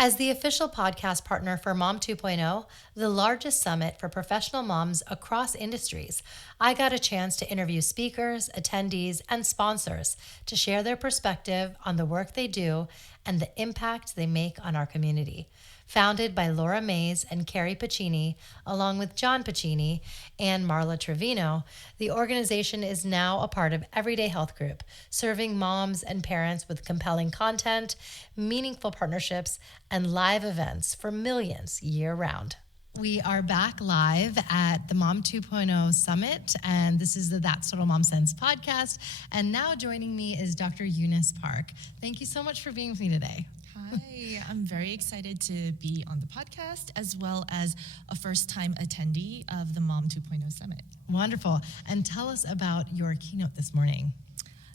As the official podcast partner for Mom 2.0, the largest summit for professional moms across industries, I got a chance to interview speakers, attendees, and sponsors to share their perspective on the work they do and the impact they make on our community. Founded by Laura Mays and Carrie Pacini, along with John Pacini and Marla Trevino, the organization is now a part of Everyday Health Group, serving moms and parents with compelling content, meaningful partnerships, and live events for millions year-round. We are back live at the Mom 2.0 Summit, and this is the That's Total Mom Sense podcast. And now joining me is Dr. Eunice Park. Thank you so much for being with me today. Hi, I'm very excited to be on the podcast as well as a first-time attendee of the Mom 2.0 Summit. Wonderful. And tell us about your keynote this morning.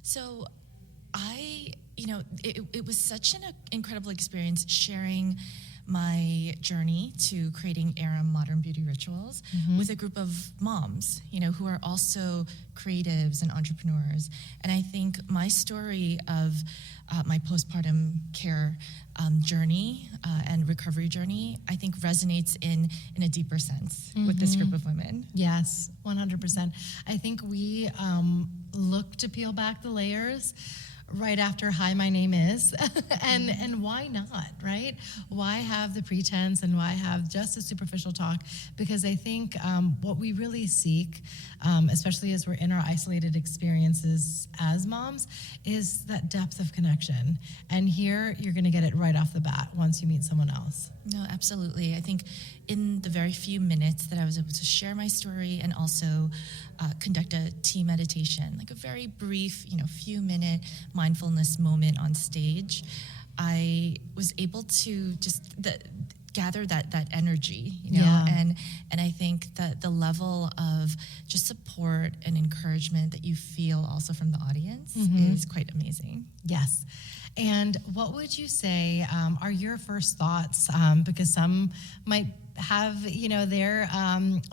So it was such an incredible experience sharing my journey to creating Aram Modern Beauty Rituals with a group of moms, who are also creatives and entrepreneurs. And I think my story of my postpartum care journey and recovery journey, I think resonates in a deeper sense with this group of women. Yes, 100%. I think we look to peel back the layers right after Hi, my name is, and why not, right? Why have the pretense and why have just a superficial talk? Because I think what we really seek, especially as we're in our isolated experiences as moms, is that depth of connection. And here, you're gonna get it right off the bat once you meet someone else. No, absolutely. I think in the very few minutes that I was able to share my story and also conduct a tea meditation, like a very brief, few-minute mindfulness moment on stage, I was able to just gather that energy, and I think that the level of just support and encouragement that you feel also from the audience is quite amazing. Yes. And what would you say are your first thoughts? Because some might have, their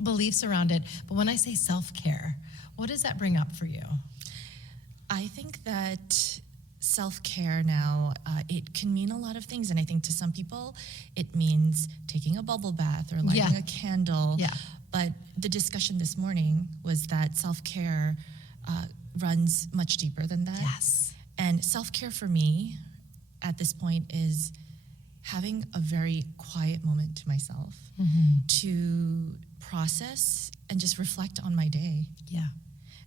beliefs around it. But when I say self-care, what does that bring up for you? I think that self-care now, it can mean a lot of things. And I think to some people, it means taking a bubble bath or lighting a candle. Yeah. But the discussion this morning was that self-care runs much deeper than that. Yes. And self-care for me at this point is having a very quiet moment to myself to process and just reflect on my day. Yeah.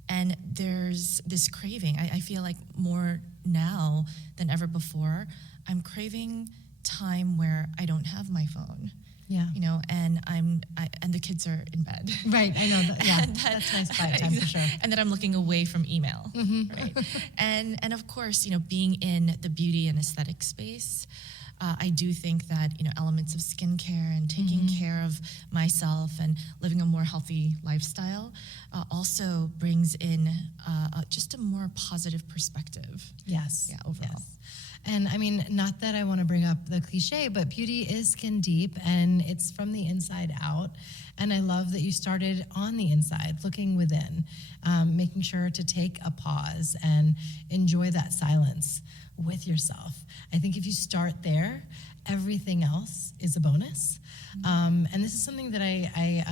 And there's this craving. I feel like more now than ever before, I'm craving time where I don't have my phone. Yeah. And and the kids are in bed. Right, I know that. Yeah, that's nice quiet time for sure. And then I'm looking away from email, right? And of course, being in the beauty and aesthetic space, I do think that, elements of skincare and taking care of myself and living a more healthy lifestyle also brings in just a more positive perspective. Yes. Yeah, overall. Yes. And I mean, not that I want to bring up the cliche, but beauty is skin deep and it's from the inside out. And I love that you started on the inside, looking within, making sure to take a pause and enjoy that silence with yourself. I think if you start there, everything else is a bonus. And this is something that I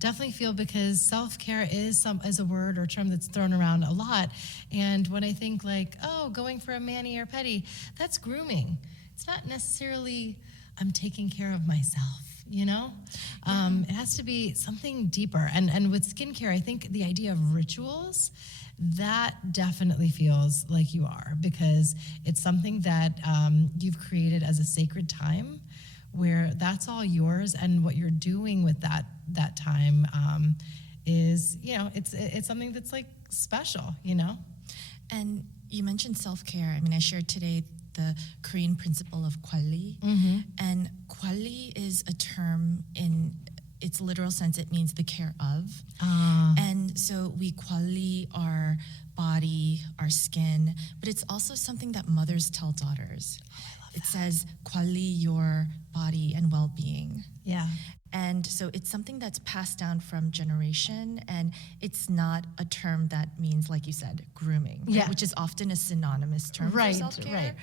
definitely feel, because self-care is a word or term that's thrown around a lot. And when I think like, going for a mani or pedi, that's grooming. It's not necessarily I'm taking care of myself, It has to be something deeper. And with skincare, I think the idea of rituals, that definitely feels like you are, because it's something that you've created as a sacred time where that's all yours, and what you're doing with that time is, it's something that's like special, And you mentioned self-care. I mean, I shared today the Korean principle of kwalli, and kwalli is a term in its literal sense. It means the care of, and so we kwalli our body, our skin, but it's also something that mothers tell daughters. It says, kwalli your body and well-being. Yeah. And so it's something that's passed down from generation, and it's not a term that means, like you said, grooming, right? Yeah. Which is often a synonymous term for self-care. Right.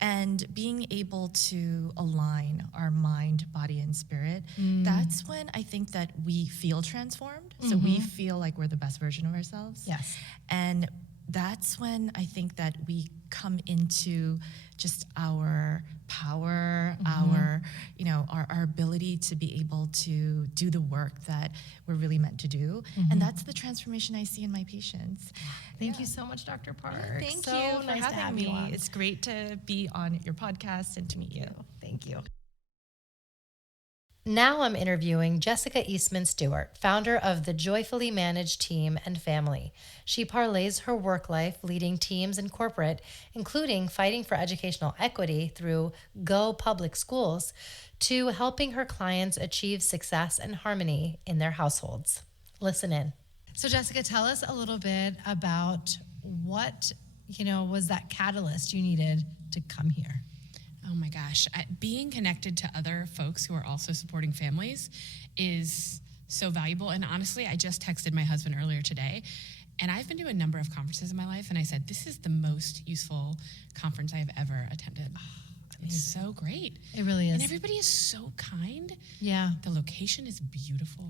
And being able to align our mind, body, and spirit, that's when I think that we feel transformed. So we feel like we're the best version of ourselves. Yes. And that's when I think that we come into just our power, our, our ability to be able to do the work that we're really meant to do. And that's the transformation I see in my patients. Thank you so much, Dr. Park. Thank So you for nice to having have me. you on. It's great to be on your podcast and to meet you. Thank you. Now I'm interviewing Jessica Eastman Stewart, founder of the Joyfully Managed Team and Family. She parlays her work life leading teams in corporate, including fighting for educational equity through Go Public Schools, to helping her clients achieve success and harmony in their households. Listen in. So Jessica, tell us a little bit about what, was that catalyst you needed to come here. Oh my gosh. Being connected to other folks who are also supporting families is so valuable. And honestly, I just texted my husband earlier today, and I've been to a number of conferences in my life, and I said, this is the most useful conference I have ever attended. It's so great. It really is. And everybody is so kind. Yeah. The location is beautiful.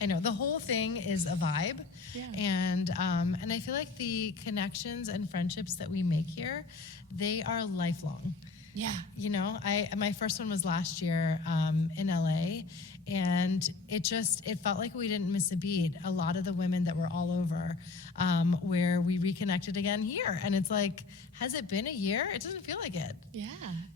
I know. The whole thing is a vibe. Yeah. And I feel like the connections and friendships that we make here, they are lifelong. Yeah. My first one was last year in LA, and it felt like we didn't miss a beat. A lot of the women that were all over, where we reconnected again here, and it's like, has it been a year? It doesn't feel like it. Yeah,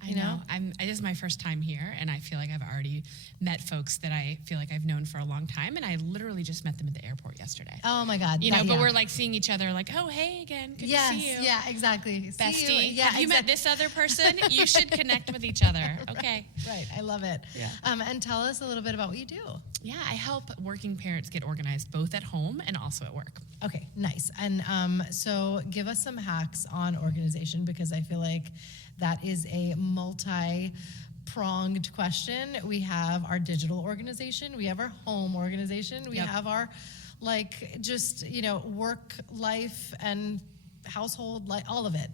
I know. It is my first time here, and I feel like I've already met folks that I feel like I've known for a long time, and I literally just met them at the airport yesterday. Oh my God. But we're like seeing each other like, oh, hey again, good to see you. Yeah, exactly. Bestie, See you. Yeah, have you met this other person? You should connect with each other. Okay. Right, I love it. Yeah. And tell us a little bit about what you do. Yeah, I help working parents get organized both at home and also at work. Okay, nice. And so give us some hacks on organization, because I feel like that is a multi-pronged question. We have our digital organization, we have our home organization, we have our work life and household, like all of it.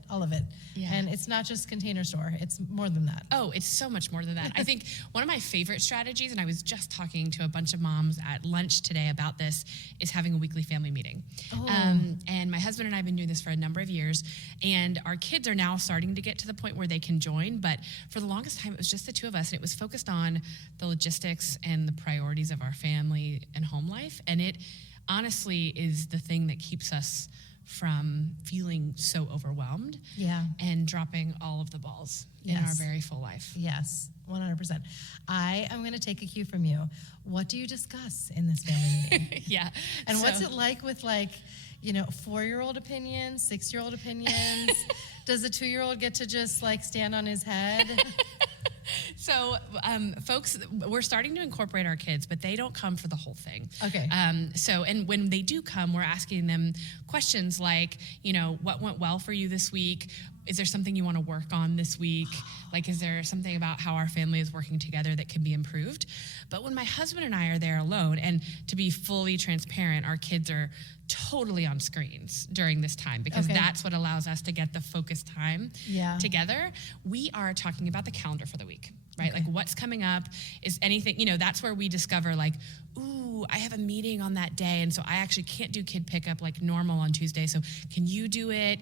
Yeah. And it's not just Container Store, it's more than that. Oh, it's so much more than that. I think one of my favorite strategies, and I was just talking to a bunch of moms at lunch today about this, is having a weekly family meeting. Oh. And my husband and I have been doing this for a number of years, and our kids are now starting to get to the point where they can join, but for the longest time, it was just the two of us, and it was focused on the logistics and the priorities of our family and home life, and it honestly is the thing that keeps us from feeling so overwhelmed and dropping all of the balls in our very full life. Yes, 100%. I am going to take a cue from you. What do you discuss in this family meeting? Yeah. And what's it like with 4-year-old opinions, 6-year-old opinions? Does the 2-year-old get to just stand on his head? So, folks, we're starting to incorporate our kids, but they don't come for the whole thing. Okay. And when they do come, we're asking them questions like, what went well for you this week? Is there something you want to work on this week? Is there something about how our family is working together that can be improved? But when my husband and I are there alone, and to be fully transparent, our kids are totally on screens during this time, because that's what allows us to get the focused time together. We are talking about the calendar for the week, right? Okay. What's coming up, is anything, that's where we discover ooh, I have a meeting on that day, and so I actually can't do kid pickup like normal on Tuesday, so can you do it?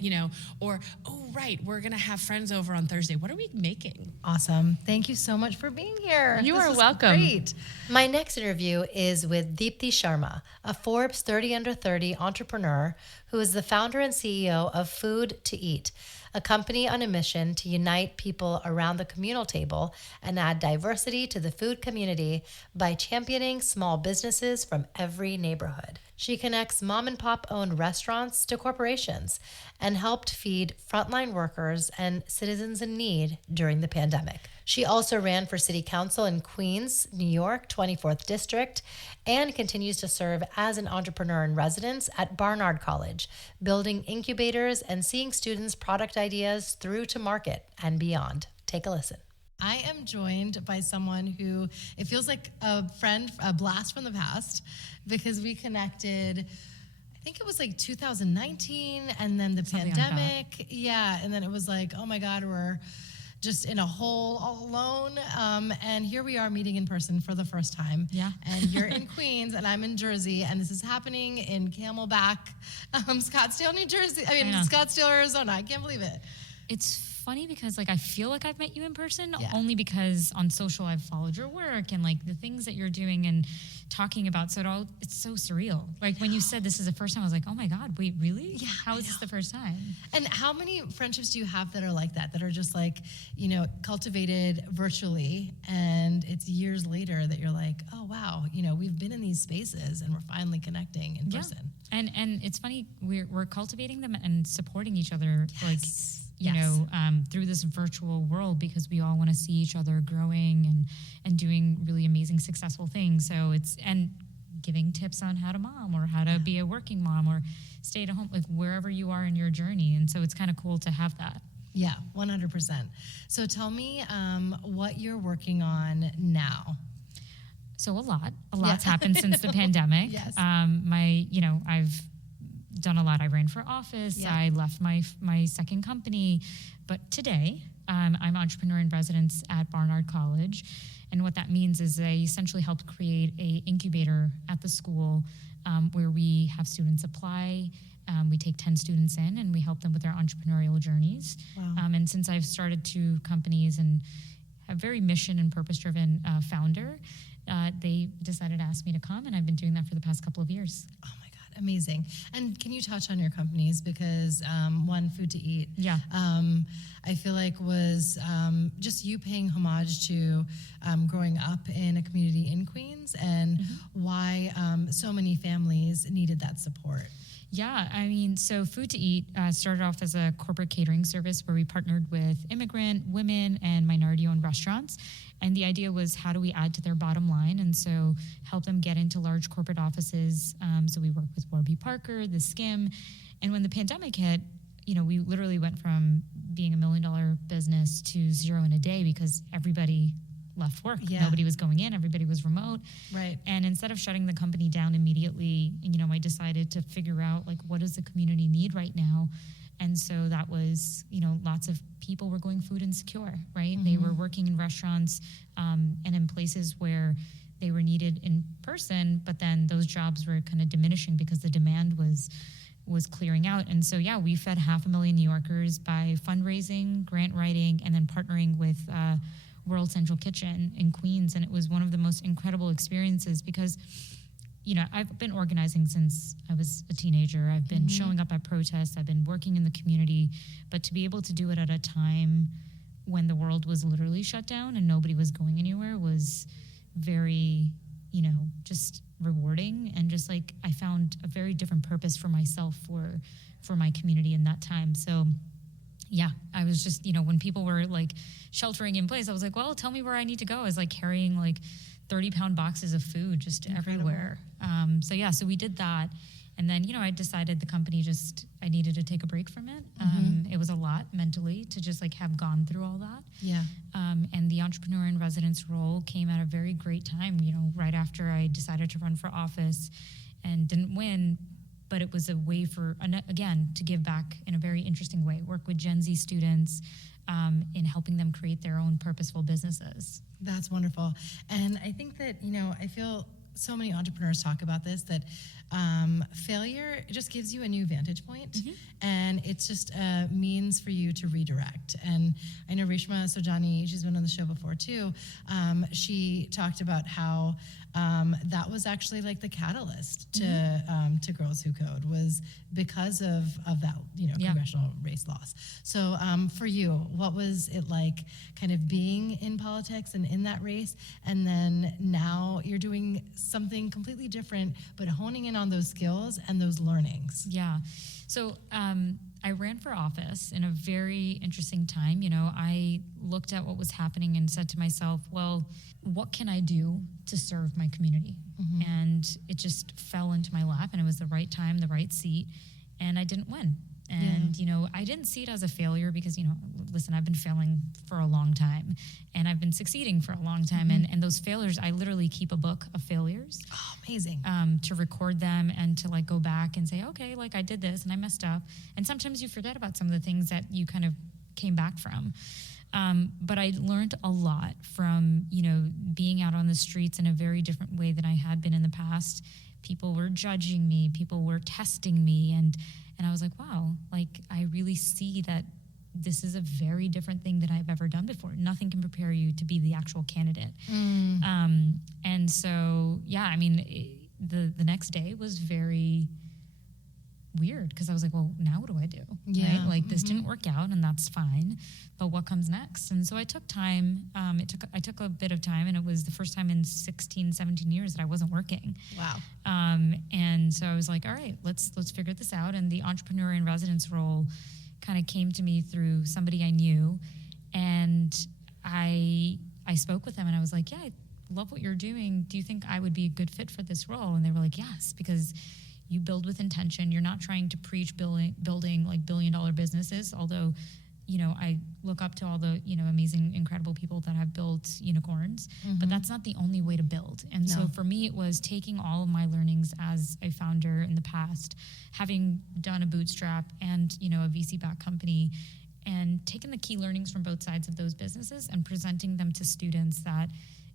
Or, oh, right, we're gonna have friends over on Thursday. What are we making? Awesome. Thank you so much for being here. You This are was welcome. Great. My next interview is with Deepthi Sharma, a Forbes 30 Under 30 entrepreneur who is the founder and CEO of Food to Eat, a company on a mission to unite people around the communal table and add diversity to the food community by championing small businesses from every neighborhood. She connects mom and pop owned restaurants to corporations and helped feed frontline workers and citizens in need during the pandemic. She also ran for city council in Queens, New York, 24th District, and continues to serve as an entrepreneur in residence at Barnard College, building incubators and seeing students' product ideas through to market and beyond. Take a listen. I am joined by someone who, it feels like a friend, a blast from the past, because we connected, I think it was like 2019, and then the Something like that. pandemic. Yeah, and then it was like, oh my God, we're just in a hole all alone. And here we are meeting in person for the first time. Yeah. And you're in Queens, and I'm in Jersey, and this is happening in Camelback, Scottsdale, New Jersey. I mean, know. Scottsdale, Arizona. I can't believe it. It's funny because like I feel like I've met you in person Yeah. only because on social I've followed your work and like the things that you're doing and talking about. So it's so surreal. Like when you said this is the first time, I was like, oh my God, wait, really? Yeah, How I is this know. the first time? And how many friendships do you have that are like that are just like, cultivated virtually, and it's years later that you're like, oh wow, we've been in these spaces and we're finally connecting in person. And it's funny, we're cultivating them and supporting each other like Yes. through this virtual world because we all want to see each other growing and doing really amazing, successful things. So and giving tips on how to mom or how to be a working mom or stay at home, like wherever you are in your journey. And so it's kind of cool to have that. Yeah, 100%. So tell me what you're working on now. So a lot's happened since the pandemic. Yes. I've done a lot. I ran for office. Yeah. I left my second company, but today I'm entrepreneur in residence at Barnard College, and what that means is I essentially helped create a incubator at the school where we have students apply. We take 10 students in and we help them with their entrepreneurial journeys. Wow. And since I've started 2 companies and a very mission and purpose-driven founder, they decided to ask me to come, and I've been doing that for the past couple of years. Oh my God, amazing. And can you touch on your companies? Because one, Food to Eat, Yeah. I feel like was just you paying homage to growing up in a community in Queens, and why so many families needed that support. Yeah, I mean, so Food to Eat started off as a corporate catering service where we partnered with immigrant, women, and minority-owned restaurants. And the idea was, how do we add to their bottom line? And so help them get into large corporate offices. So we worked with Warby Parker, The Skim. And when the pandemic hit, we literally went from being $1 million business to 0 in a day because everybody left work. Yeah. Nobody was going in. Everybody was remote. Right. And instead of shutting the company down immediately, I decided to figure out like what does the community need right now. And so that was, lots of people were going food insecure, right? They were working in restaurants and in places where they were needed in person, but then those jobs were kind of diminishing because the demand was clearing out. And so, yeah, we fed 500,000 New Yorkers by fundraising, grant writing, and then partnering with World Central Kitchen in Queens. And it was one of the most incredible experiences because, I've been organizing since I was a teenager. I've been showing up at protests. I've been working in the community. But to be able to do it at a time when the world was literally shut down and nobody was going anywhere was very, just rewarding. And just like I found a very different purpose for myself for my community in that time. So yeah, I was just, when people were like sheltering in place, I was like, well, tell me where I need to go. I was like carrying like 30-pound boxes of food just everywhere. So we did that. And then, I decided the company I needed to take a break from it. It was a lot mentally to just like have gone through all that. Yeah. And the entrepreneur in residence role came at a very great time, right after I decided to run for office and didn't win. But it was a way again, to give back in a very interesting way, work with Gen Z students in helping them create their own purposeful businesses. That's wonderful. And I think that, I feel so many entrepreneurs talk about this, that failure just gives you a new vantage point, and it's just a means for you to redirect. And I know Reshma Sojani, she's been on the show before too. She talked about how that was actually like the catalyst to Girls Who Code, was because of that, congressional race loss. So for you, what was it like kind of being in politics and in that race? And then now you're doing something completely different, but honing in on those skills and those learnings. Yeah. So I ran for office in a very interesting time. I looked at what was happening and said to myself, well, what can I do to serve my community? And it just fell into my lap, and it was the right time, the right seat, and I didn't win. And, you know, I didn't see it as a failure because, you know, listen, I've been failing for a long time and I've been succeeding for a long time. And those failures, I literally keep a book of failures. Oh, amazing. To record them and to like go back and say, okay, like I did this and I messed up. And sometimes you forget about some of the things that you kind of came back from. But I learned a lot from, you know, being out on the streets in a very different way than I had been in the past. People were judging me, people were testing me, and I was like, wow, like I really see that this is a very different thing that I've ever done before. Nothing can prepare you to be the actual candidate. And so, yeah, I mean, the next day was very weird because I was like, well, now what do I do? Yeah. Right? Like this didn't work out and that's fine, but what comes next? And so I took time. I took a bit of time, and it was the first time in 16, 17 years that I wasn't working. Wow. And so I was like, all right, let's figure this out. And the entrepreneur in residence role kind of came to me through somebody I knew, and I spoke with them and I was like, yeah, I love what you're doing. Do you think I would be a good fit for this role? And they were like, yes, because you build with intention. You're not trying to preach building like $1 billion businesses, although, you know, I look up to all the, you know, amazing, incredible people that have built unicorns, but that's not the only way to build. And so for me, it was taking all of my learnings as a founder in the past, having done a bootstrap and, you know, a VC-backed company, and taking the key learnings from both sides of those businesses and presenting them to students that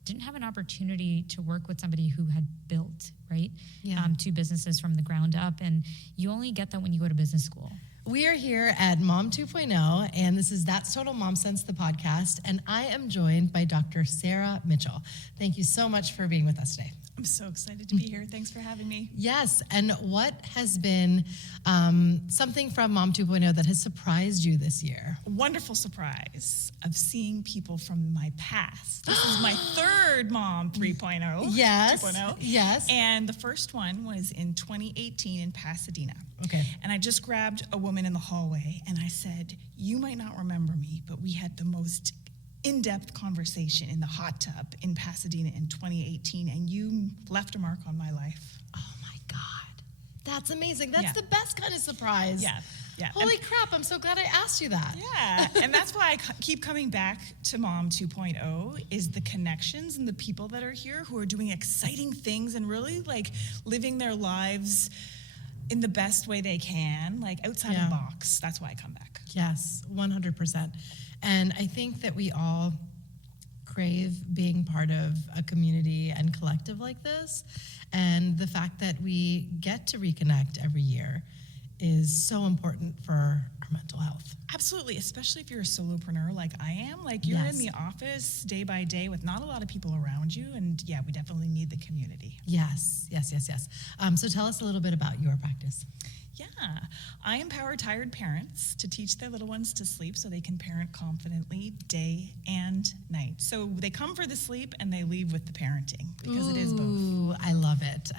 didn't have an opportunity to work with somebody who had built, right? Yeah. Two businesses from the ground up. And you only get that when you go to business school. We are here at Mom 2.0, and this is That's Total Mom Sense, the podcast, and I am joined by Dr. Sarah Mitchell. Thank you so much for being with us today. I'm so excited to be here. Thanks for having me. Yes, and what has been something from Mom 2.0 that has surprised you this year? A wonderful surprise of seeing people from my past. This is my third Mom 3.0. Yes, 2.0. yes. And the first one was in 2018 in Pasadena. Okay. And I just grabbed a woman in the hallway and I said, you might not remember me, but we had the most in-depth conversation in the hot tub in Pasadena in 2018, and you left a mark on my life. Oh my God. That's amazing. That's Yeah. the best kind of surprise. Yeah. Holy crap, I'm so glad I asked you that. Yeah, and that's why I keep coming back to Mom 2.0 is the connections and the people that are here who are doing exciting things and really like living their lives in the best way they can, like outside of the box. That's why I come back. Yes, 100%. And I think that we all crave being part of a community and collective like this. And the fact that we get to reconnect every year is so important for our mental health. Absolutely, especially if you're a solopreneur like I am. Like you're in the office day by day with not a lot of people around you. And yeah, we definitely need the community. Yes. So tell us a little bit about your practice. Yeah, I empower tired parents to teach their little ones to sleep so they can parent confidently day and night. So they come for the sleep and they leave with the parenting because it is both. Ooh, I love it.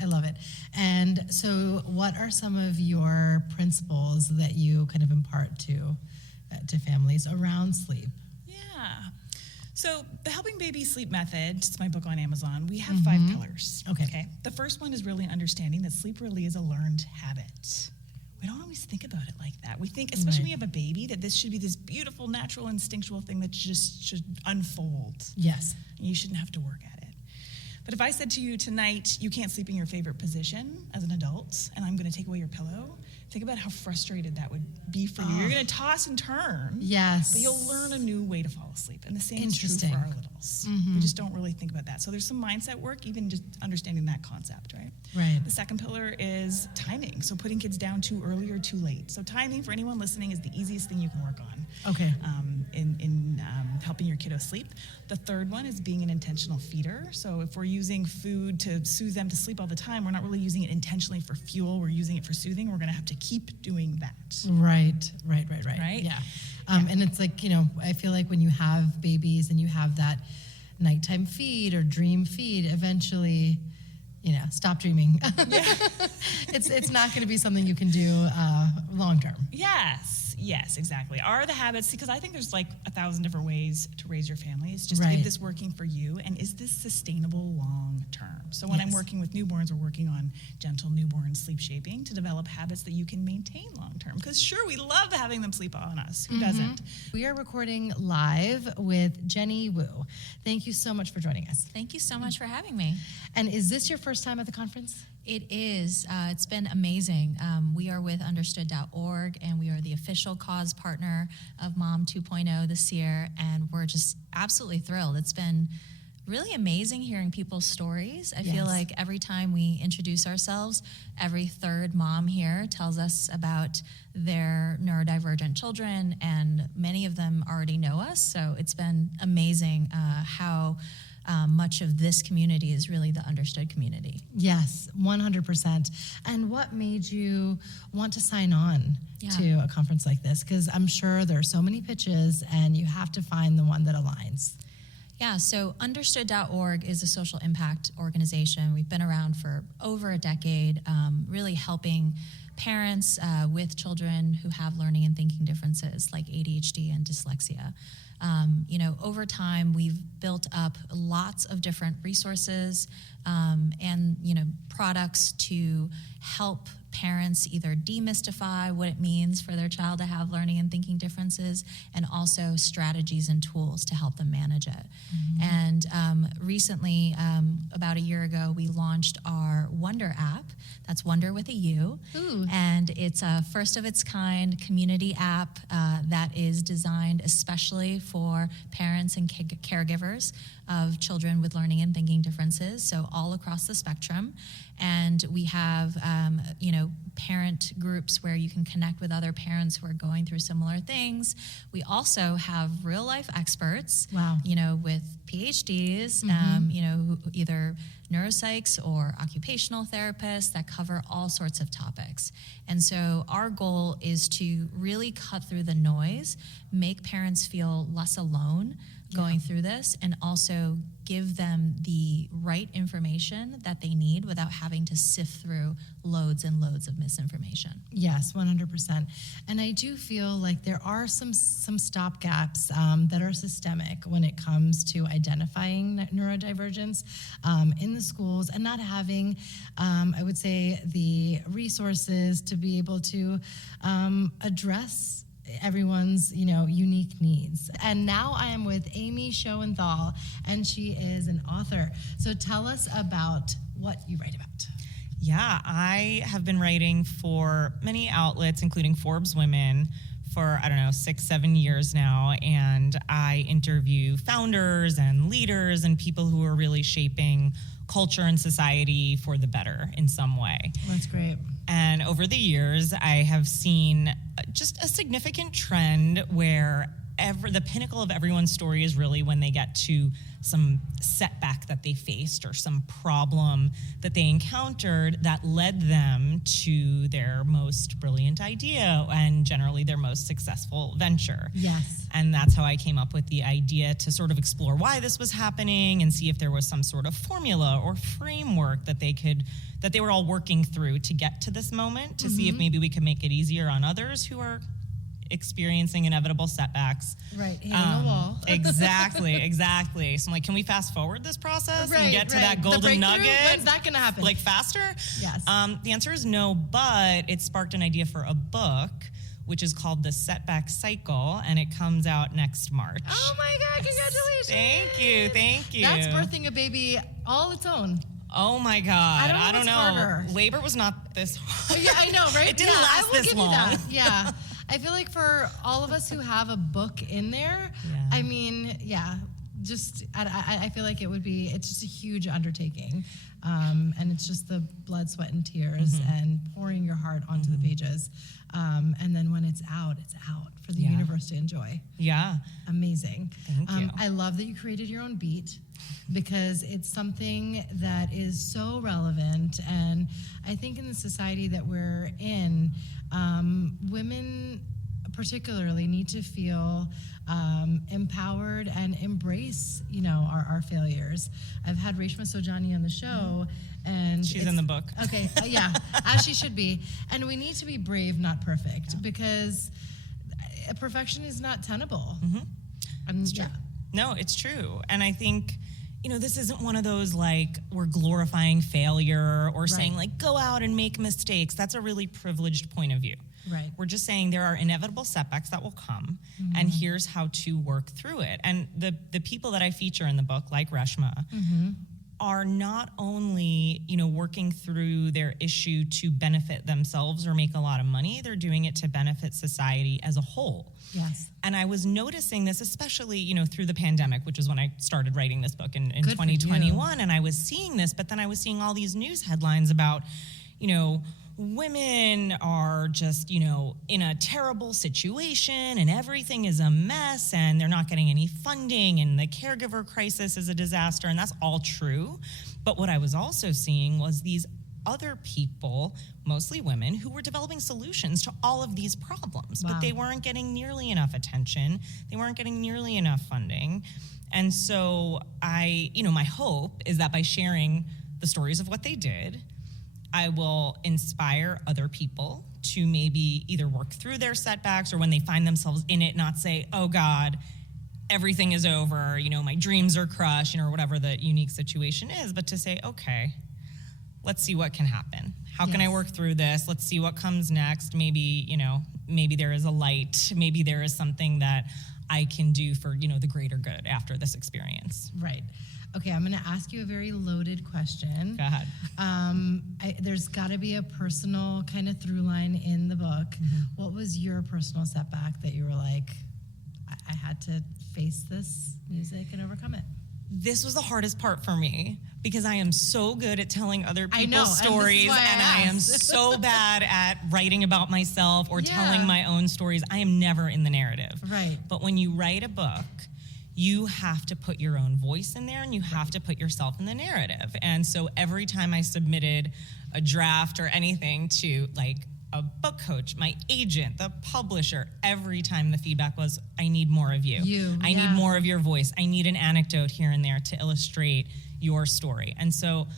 And so what are some of your principles that you kind of impart to families around sleep? Yeah. So the Helping Babies Sleep Method, it's my book on Amazon. We have 5 pillars. Okay. The first one is really understanding that sleep really is a learned habit. We don't always think about it like that. We think, especially when you have a baby, that this should be this beautiful, natural, instinctual thing that just should unfold. Yes. And you shouldn't have to work at it. But if I said to you tonight, you can't sleep in your favorite position as an adult, and I'm going to take away your pillow, think about how frustrated that would be for you. You're going to toss and turn. Yes. But you'll learn a new way to fall asleep. And the same is true Interesting. for our littles. We just don't really think about that. So there's some mindset work, even just understanding that concept, right? Right. The second pillar is timing. So putting kids down too early or too late. So timing, for anyone listening, is the easiest thing you can work on. Okay. In helping your kiddo sleep. The third one is being an intentional feeder. So if we're using food to soothe them to sleep all the time, we're not really using it intentionally for fuel. We're using it for soothing. We're going to have to keep doing that. Right. Right? Yeah. And it's like, I feel like when you have babies and you have that nighttime feed or dream feed, eventually, stop dreaming. It's not going to be something you can do long term. Yes. Yes, exactly. Are the habits, because I think there's like 1,000 different ways to raise your family. It's just, Right. is this working for you? And is this sustainable long term? So when I'm Yes. working with newborns, we're working on gentle newborn sleep shaping to develop habits that you can maintain long term. Because sure, we love having them sleep on us. Who doesn't? We are recording live with Jenny Wu. Thank you so much for joining us. Thank you so much for having me. And is this your first time at the conference? It is. It's been amazing. We are with Understood.org, and we are the official cause partner of Mom 2.0 this year, and we're just absolutely thrilled. It's been really amazing hearing people's stories. I feel Yes. like every time we introduce ourselves, every third mom here tells us about their neurodivergent children, and many of them already know us. So it's been amazing how much of this community is really the understood community. Yes, 100%. And what made you want to sign on Yeah. to a conference like this? Because I'm sure there are so many pitches and you have to find the one that aligns. Yeah, so Understood.org is a social impact organization. We've been around for over a decade, really helping parents with children who have learning and thinking differences like ADHD and dyslexia. Over time, we've built up lots of different resources and, products to help parents either demystify what it means for their child to have learning and thinking differences, and also strategies and tools to help them manage it. And recently, about a year ago, we launched our Wonder app. That's Wonder with a U. Ooh. And it's a first of its kind community app that is designed especially for parents and caregivers of children with learning and thinking differences, so all across the spectrum. And we have, parent groups where you can connect with other parents who are going through similar things. We also have real life experts, Wow. with PhDs, who either neuropsychs or occupational therapists that cover all sorts of topics. And so our goal is to really cut through the noise, make parents feel less alone going through this, and also give them the right information that they need without having to sift through loads and loads of misinformation. Yes, 100%. And I do feel like there are some stopgaps that are systemic when it comes to identifying neurodivergence in the schools, and not having, I would say, the resources to be able to address everyone's unique needs. And now I am with Amy Schoenthal, and she is an author. So tell us about what you write about. Yeah, I have been writing for many outlets, including Forbes Women, for, 6-7 years now. And I interview founders and leaders and people who are really shaping culture and society for the better in some way. That's great. And over the years, I have seen just a significant trend where the pinnacle of everyone's story is really when they get to some setback that they faced or some problem that they encountered that led them to their most brilliant idea and generally their most successful venture. Yes. And that's how I came up with the idea to sort of explore why this was happening and see if there was some sort of formula or framework that they were all working through to get to this moment, to see if maybe we could make it easier on others who are experiencing inevitable setbacks. Right, hitting a wall. Exactly. So I'm like, can we fast forward this process and get to that The golden breakthrough? nugget? When's that going to happen? Like faster? Yes. The answer is no, but it sparked an idea for a book, which is called The Setback Cycle, and it comes out next March. Oh my God, congratulations. Thank you. That's birthing a baby all its own. Oh my God. I don't know what's harder. Labor was not this hard. Yeah, I know, right? It didn't Yeah, last I will this give long. You that. Yeah. I feel like for all of us who have a book in there, Yeah. I mean, yeah, just, I feel like it's just a huge undertaking. And it's just the blood, sweat, and tears and pouring your heart onto the pages. And then when it's out for the universe to enjoy. Yeah. Amazing. Thank you. I love that you created your own beat, because it's something that is so relevant. And I think in the society that we're in, women particularly need to feel empowered and embrace, our failures. I've had Reshma Sojani on the show, and She's in the book. Okay, yeah, as she should be. And we need to be brave, not perfect, because perfection is not tenable. It's true. No, it's true. And I think, this isn't one of those like we're glorifying failure or saying like go out and make mistakes. That's a really privileged point of view. Right. We're just saying there are inevitable setbacks that will come, and here's how to work through it. And the people that I feature in the book, like Reshma, are not only, working through their issue to benefit themselves or make a lot of money, they're doing it to benefit society as a whole. Yes. And I was noticing this, especially, through the pandemic, which is when I started writing this book in 2021. And I was seeing this, but then I was seeing all these news headlines about, women are just, in a terrible situation and everything is a mess and they're not getting any funding and the caregiver crisis is a disaster. And that's all true. But what I was also seeing was these other people, mostly women, who were developing solutions to all of these problems, but they weren't getting nearly enough attention. They weren't getting nearly enough funding. And so my hope is that by sharing the stories of what they did, I will inspire other people to maybe either work through their setbacks or when they find themselves in it, not say, oh God, everything is over, my dreams are crushed, or whatever the unique situation is, but to say, okay, let's see what can happen. How can I work through this? Let's see what comes next. Maybe, maybe there is a light. Maybe there is something that I can do for, the greater good after this experience. Right. Okay, I'm going to ask you a very loaded question. Go ahead. There's got to be a personal kind of through line in the book. What was your personal setback that you were like, I had to face this music and overcome it? This was the hardest part for me because I am so good at telling other people's stories and I am so bad at writing about myself or telling my own stories. I am never in the narrative. Right. But when you write a book, you have to put your own voice in there and you have to put yourself in the narrative. And so every time I submitted a draft or anything to like a book coach, my agent, the publisher, every time the feedback was, I need more of you. I need more of your voice. I need an anecdote here and there to illustrate your story. And so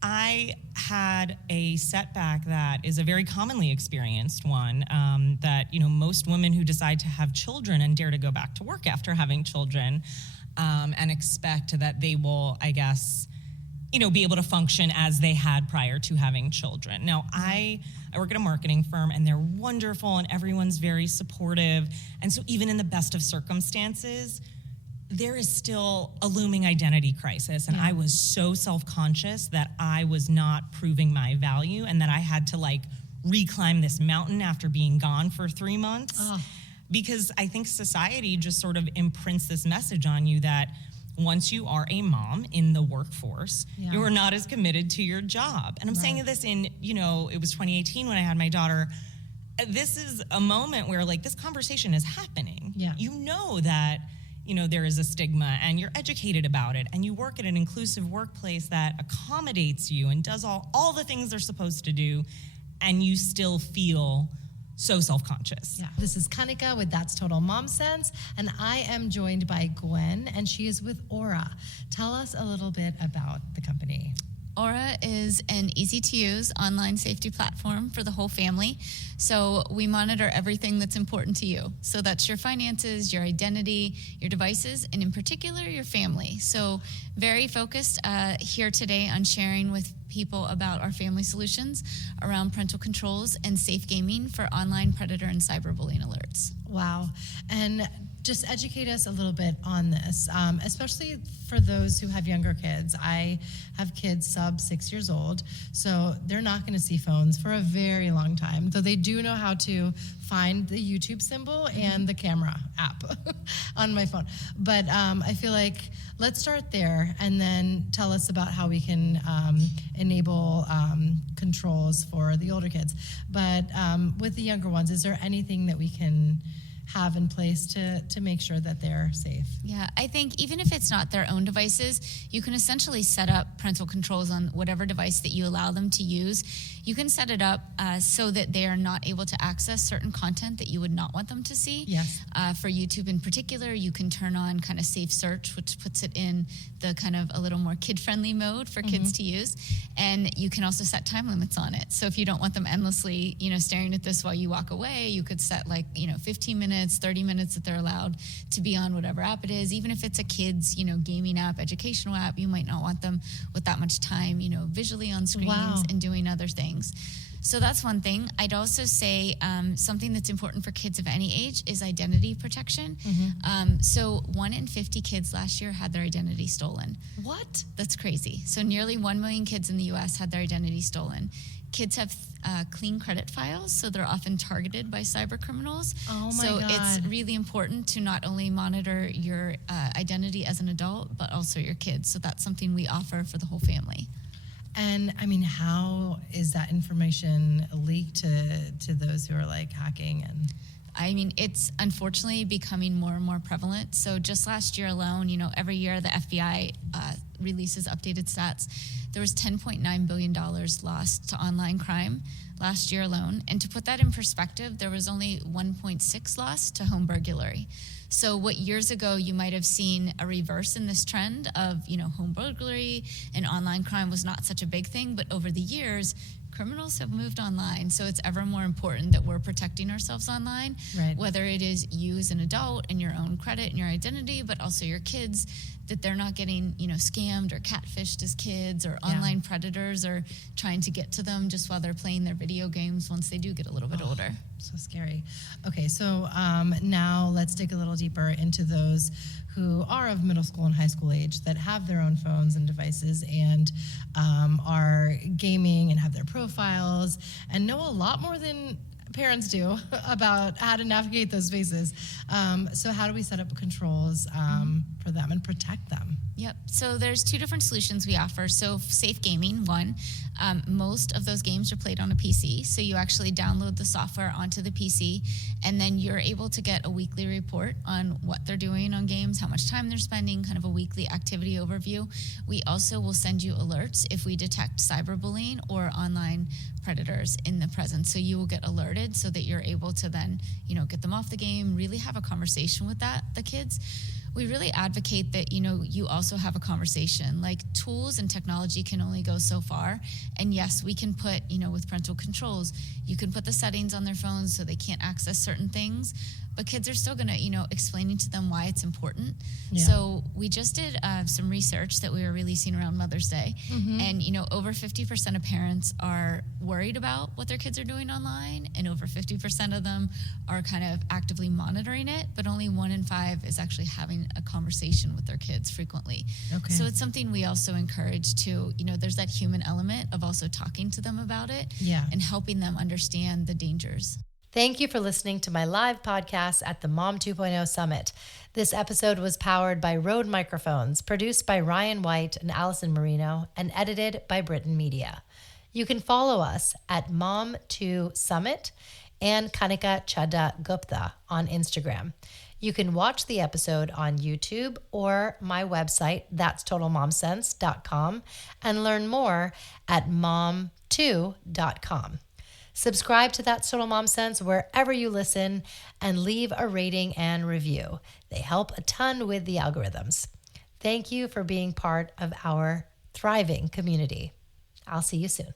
I had a setback that is a very commonly experienced one, that, most women who decide to have children and dare to go back to work after having children, and expect that they will, I guess, be able to function as they had prior to having children. Now, I work at a marketing firm and they're wonderful and everyone's very supportive. And so even in the best of circumstances, there is still a looming identity crisis. And I was so self-conscious that I was not proving my value and that I had to reclimb this mountain after being gone for 3 months. Because I think society just sort of imprints this message on you that once you are a mom in the workforce, you are not as committed to your job. And I'm saying this in, it was 2018 when I had my daughter. This is a moment where this conversation is happening. You know that, there is a stigma and you're educated about it and you work at an inclusive workplace that accommodates you and does all the things they're supposed to do, and you still feel so self-conscious. This is Kanika with That's Total Mom Sense, and I am joined by Gwen, and she is with Aura. Tell us a little bit about the company. Aura is an easy-to-use online safety platform for the whole family. So we monitor everything that's important to you. So that's your finances, your identity, your devices, and in particular, your family. So very focused here today on sharing with people about our family solutions around parental controls and safe gaming for online predator and cyberbullying alerts. Wow. And just educate us a little bit on this, especially for those who have younger kids. I have kids sub 6 years old, so they're not going to see phones for a very long time, though they do know how to find the YouTube symbol and the camera app on my phone. But I feel like let's start there and then tell us about how we can enable controls for the older kids. But with the younger ones, is there anything that we can have in place to make sure that they're safe? Yeah, I think even if it's not their own devices, you can essentially set up parental controls on whatever device that you allow them to use. You can set it up so that they are not able to access certain content that you would not want them to see. Yes. For YouTube in particular, you can turn on kind of safe search, which puts it in the kind of a little more kid-friendly mode for kids to use. And you can also set time limits on it. So if you don't want them endlessly, staring at this while you walk away, you could set 15 minutes minutes, 30 minutes that they're allowed to be on whatever app it is. Even if it's a kid's, gaming app, educational app, you might not want them with that much time, visually on screens Wow. and doing other things. So that's one thing. I'd also say something that's important for kids of any age is identity protection. So 1 in 50 kids last year had their identity stolen. What? That's crazy. So nearly 1 million kids in the US had their identity stolen. Kids have clean credit files, so they're often targeted by cyber criminals. Oh my so God. it's really important to not only monitor your identity as an adult, but also your kids. So that's something we offer for the whole family. And I mean, how is that information leaked to those who are like hacking and? I mean, it's unfortunately becoming more and more prevalent. So just last year alone, every year the FBI releases updated stats. There was $10.9 billion lost to online crime last year alone. And to put that in perspective, there was only 1.6 lost to home burglary. So what years ago you might have seen a reverse in this trend of, home burglary and online crime was not such a big thing, but over the years, criminals have moved online. So it's ever more important that we're protecting ourselves online, Right. whether it is you as an adult and your own credit and your identity, but also your kids, that they're not getting, scammed or catfished as kids, or online predators are trying to get to them just while they're playing their video games once they do get a little bit older. So scary. Okay, so now let's dig a little deeper into those who are of middle school and high school age that have their own phones and devices and are gaming and have their profiles and know a lot more than parents do about how to navigate those spaces. So how do we set up controls for them and protect them? Yep. So there's 2 different solutions we offer. So safe gaming, one, most of those games are played on a PC. So you actually download the software onto the PC, and then you're able to get a weekly report on what they're doing on games, how much time they're spending, kind of a weekly activity overview. We also will send you alerts if we detect cyberbullying or online predators in the presence. So you will get alerted so that you're able to then, get them off the game, really have a conversation with the kids. We really advocate that, you also have a conversation. Like, tools and technology can only go so far. And yes, we can put, with parental controls, you can put the settings on their phones so they can't access certain things. But kids are still going to, explaining to them why it's important. Yeah. So we just did some research that we were releasing around Mother's Day. And, over 50% of parents are worried about what their kids are doing online. And over 50% of them are kind of actively monitoring it. But only 1 in 5 is actually having a conversation with their kids frequently. Okay. So it's something we also encourage to, there's that human element of also talking to them about it. Yeah. And helping them understand the dangers. Thank you for listening to my live podcast at the Mom 2.0 Summit. This episode was powered by Rode Microphones, produced by Ryan White and Allison Marino, and edited by Britain Media. You can follow us at Mom2Summit and Kanika Chadda Gupta on Instagram. You can watch the episode on YouTube or my website, that'stotalmomsense.com, and learn more at mom2.com. Subscribe to That's Total Mom Sense wherever you listen and leave a rating and review. They help a ton with the algorithms. Thank you for being part of our thriving community. I'll see you soon.